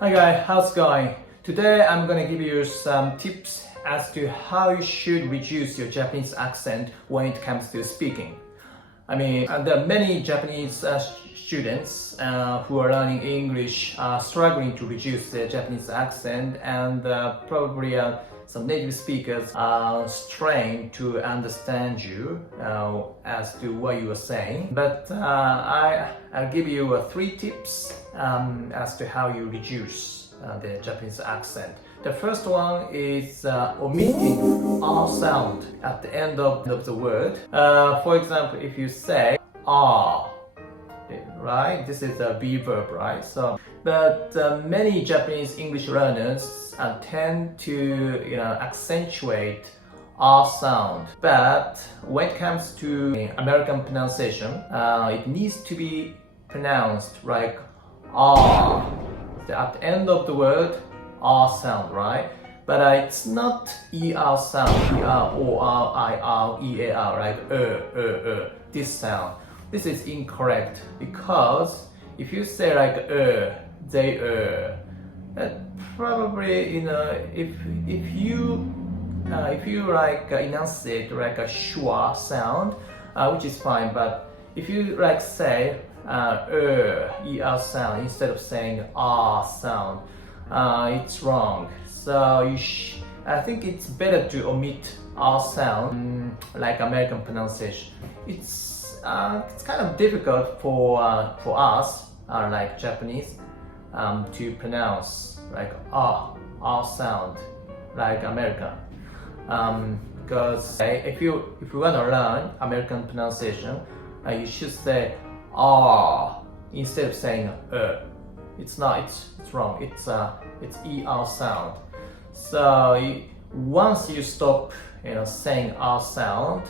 Hi guys, how's it going? Today I'm gonna give you some tips as to how you should reduce your Japanese accent when it comes to speaking. There are many Japanese students who are learning English struggling to reduce their Japanese accent, and probably some native speakers are strained to understand you as to what you are saying. But I'll give you 3 tips as to how you reduce the Japanese accent. The first one is omitting R sound at the end of the word. For example, if you say R, right? This is a be verb, right? But many Japanese English learners tend to accentuate R sound. But when it comes to American pronunciation, it needs to be pronounced like R. At the end of the word, R sound, right? But it's not ER sound, ER-O-R-I-R-E-A-R, right? This sound. This is incorrect because if you say like they probably if you like enunciate like a schwa sound, which is fine, but if you like say ER sound instead of saying R sound, it's wrong. So I think it's better to omit R sound like American pronunciation. It's kind of difficult for us like Japanese to pronounce like R sound like American. Because if you want to learn American pronunciation, you should say R instead of saying It's not. It's wrong. It's ER sound. So once you stop, saying R sound,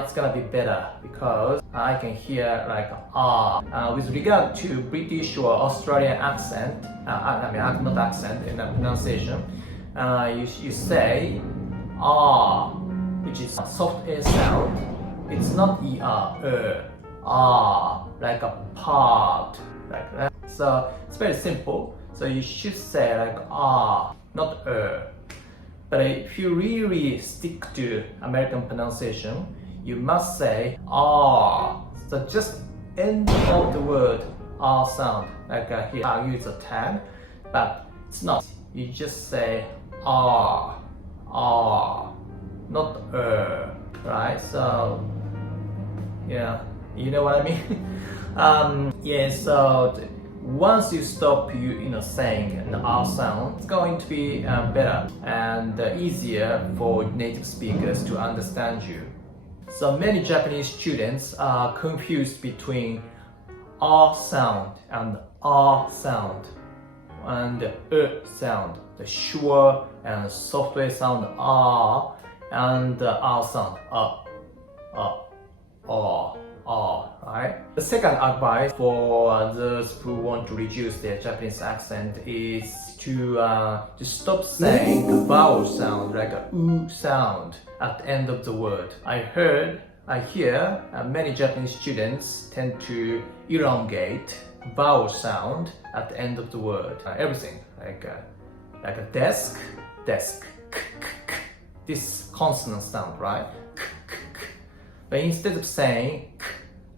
it's gonna be better because I can hear like R. With regard to British or Australian accent, not accent in the pronunciation, you say R, which is a soft A sound. It's not R, like a part, like that. So it's very simple. So you should say like R, not But if you really stick to American pronunciation, you must say R. So just end of the word R sound. Like here I use a tag, but it's not. You just say R, not right? So yeah, you know what I mean? So once you stop saying an R sound, it's going to be better and easier for native speakers to understand you. So many Japanese students are confused between R sound and R sound and sound, the sure and software sound R and R sound right? The second advice for those who want to reduce their Japanese accent is to stop saying the vowel sound like a U sound at the end of the word. I hear many Japanese students tend to elongate vowel sound at the end of the word. Everything like a desk, this consonant sound, right? But instead of saying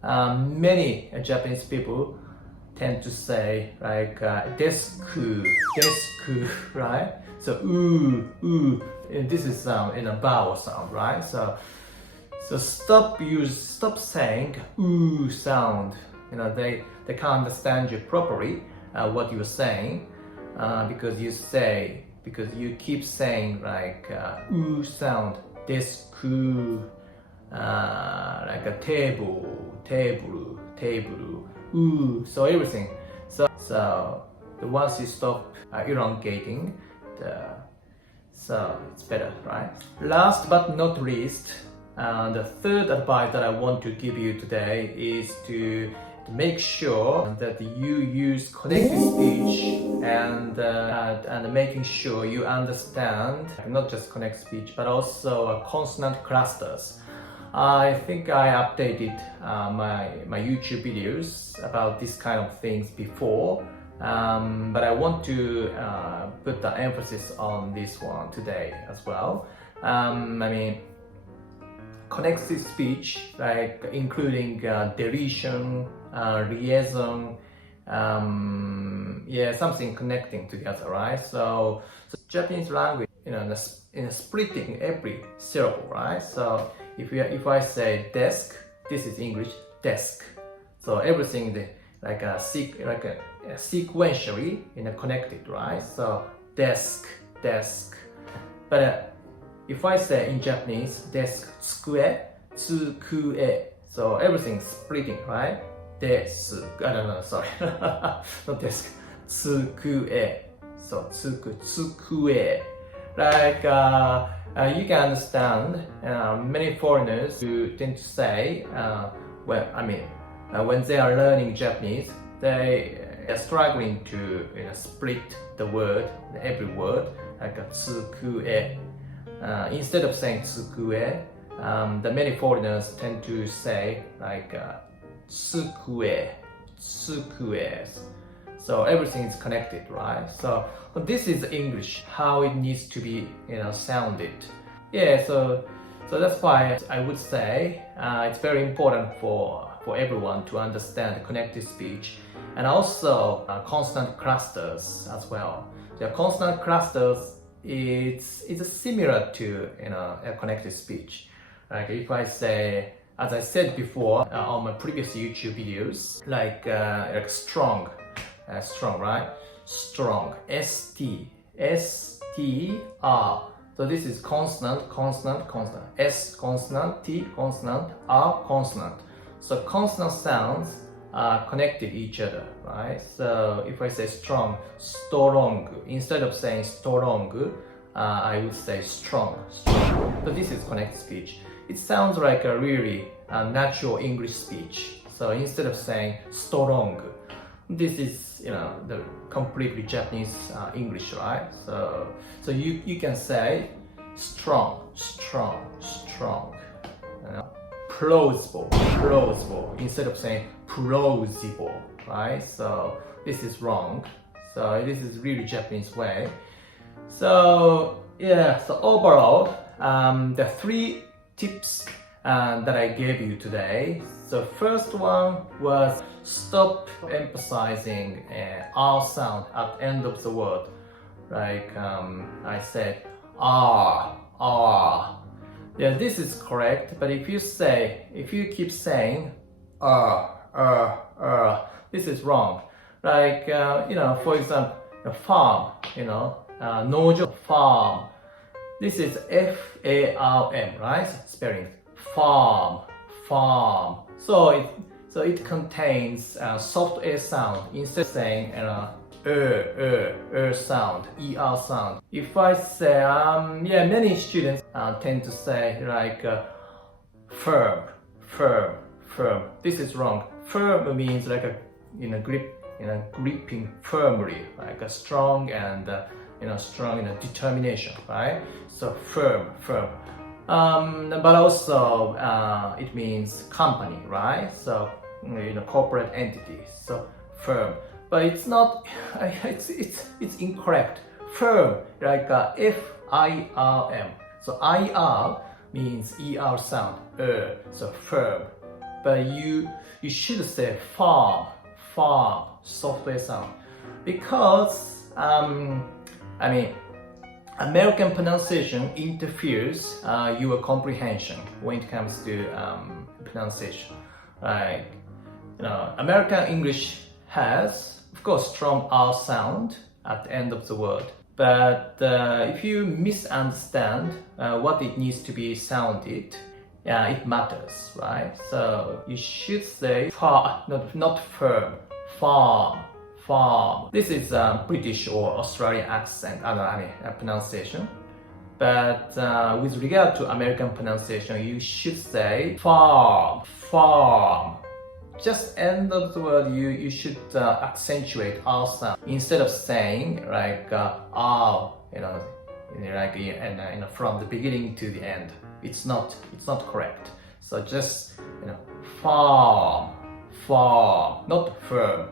many Japanese people tend to say like desku, right? So this is in a vowel sound, right? So stop saying sound. They can't understand you properly what you're saying because you keep saying like sound, desku. Like a table, so everything. So once you stop elongating, so it's better, right? Last but not least, the third advice that I want to give you today is to make sure that you use connected speech and making sure you understand not just connected speech but also consonant clusters. I think I updated my YouTube videos about this kind of things before, but I want to put the emphasis on this one today as well. I mean, connected speech, like including deletion, liaison, yeah, something connecting together, right? So Japanese language, splitting every syllable, right? So if I say desk, this is English desk. So everything sequentially connected, right? So desk. But if I say in Japanese desk, tsukue, tsukue, so everything's splitting, right? Desu, sorry, not desk, tsukue, so tsukue. Like you can understand, many foreigners who tend to say, when they are learning Japanese, they are struggling to split the word, every word, like a tsukue. Instead of saying tsukue, the many foreigners tend to say like tsukue. So everything is connected, right? So this is English, how it needs to be sounded. Yeah, so that's why I would say it's very important for everyone to understand connected speech, and also consonant clusters as well. The consonant clusters it's similar to a connected speech. Like if I say, as I said before on my previous YouTube videos, like strong, right? Strong, S-T-R. So this is consonant, S consonant, T consonant, R consonant. So consonant sounds are connected each other, right? So if I say strong, instead of saying strong, I would say strong. So this is connected speech. It sounds like a really natural English speech. So instead of saying strong, this is the completely Japanese English, right? So you can say strong. Plausible instead of saying plausible, right? So this is wrong. So this is really Japanese way. So yeah, so overall, the 3 tips that I gave you today. So first one was stop emphasizing R sound at the end of the word. Like I said, R. Yeah, this is correct, but if you keep saying this is wrong. Like for example, farm, nojo, farm. This is F-A-R-M, right? Spelling farm. So it contains soft A sound instead of saying sound, ER sound. If I say, many students tend to say like firm. This is wrong. Firm means like a gripping firmly, like a strong and strong determination, right? So firm. But also it means company, right? So corporate entity. So firm. But it's not. It's incorrect. Firm, like F-I-R-M. So I-R means E-R sound. So firm. But you should say farm, software sound, because American pronunciation interferes your comprehension when it comes to pronunciation. Like American English has, of course, strong R sound at the end of the word. But if you misunderstand what it needs to be sounded, it matters, right? So you should say far, not firm, farm. This is British or Australian accent, pronunciation. But with regard to American pronunciation, you should say farm. Just end of the word, you should accentuate R sound instead of saying like R, from the beginning to the end. It's not correct. So just farm, not firm,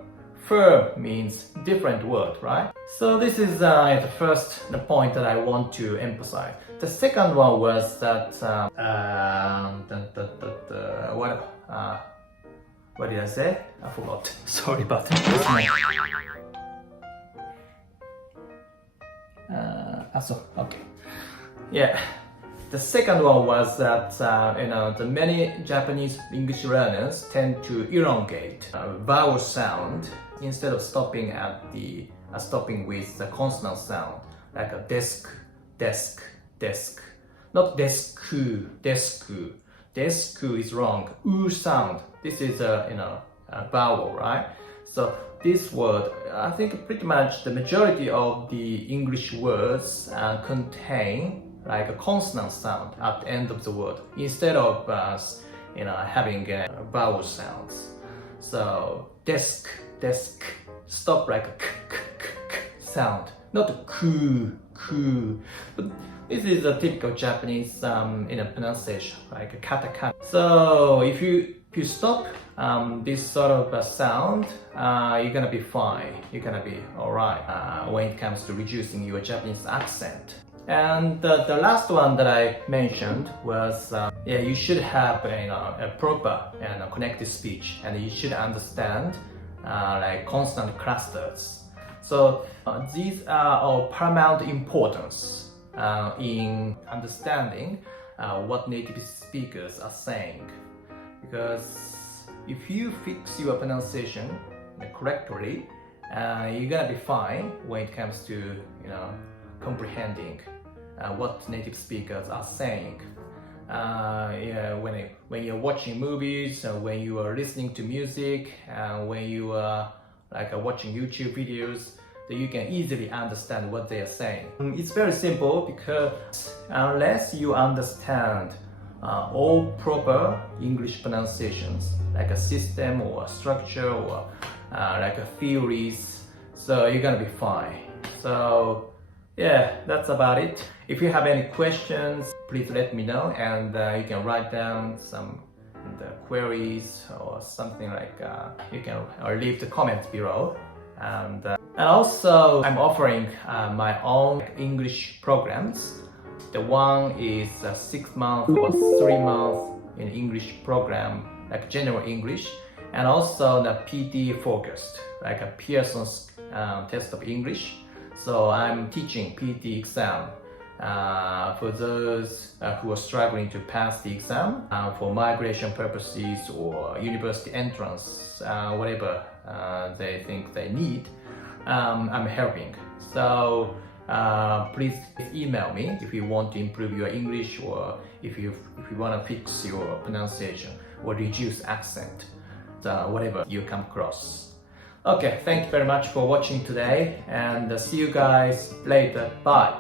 verb means different word, right? So this is the first point that I want to emphasize. The second one was that what did I say? I forgot. Sorry about that. Okay. Yeah. The second one was that the many Japanese English learners tend to elongate vowel sound instead of stopping at the stopping with the consonant sound, like a desk, desk, desk. Not desku, desku. Desku is wrong. U sound. This is a vowel, right? So this word, I think pretty much the majority of the English words contain like a consonant sound at the end of the word instead of having vowel sounds. So desk, desk, stop like a k, k, k, k sound, not a ku, ku. But this is a typical Japanese pronunciation, like a katakana. So if you stop this sort of sound, you're gonna be fine. You're gonna be alright when it comes to reducing your Japanese accent. And the last one that I mentioned was you should have a proper and connected speech, and you should understand like consonant clusters. So these are of paramount importance in understanding what native speakers are saying, because if you fix your pronunciation correctly, you're gonna be fine when it comes to comprehending what native speakers are saying. When you're watching movies, when you are listening to music, when you are watching YouTube videos, that you can easily understand what they are saying. It's very simple, because unless you understand all proper English pronunciations, like a system or a structure or like a theories, so you're gonna be fine. So yeah, that's about it. If you have any questions, please let me know, and you can write down some queries or something like you can leave the comments below. And also I'm offering my own English programs. The one is a 6 month or 3 month in English program, like general English, and also the PT focused, like a Pearson's test of English. So I'm teaching PT exam for those who are struggling to pass the exam for migration purposes or university entrance, whatever they think they need. I'm helping. So please email me if you want to improve your English, or if you want to fix your pronunciation or reduce accent, whatever you come across. Okay, thank you very much for watching today, and see you guys later. Bye.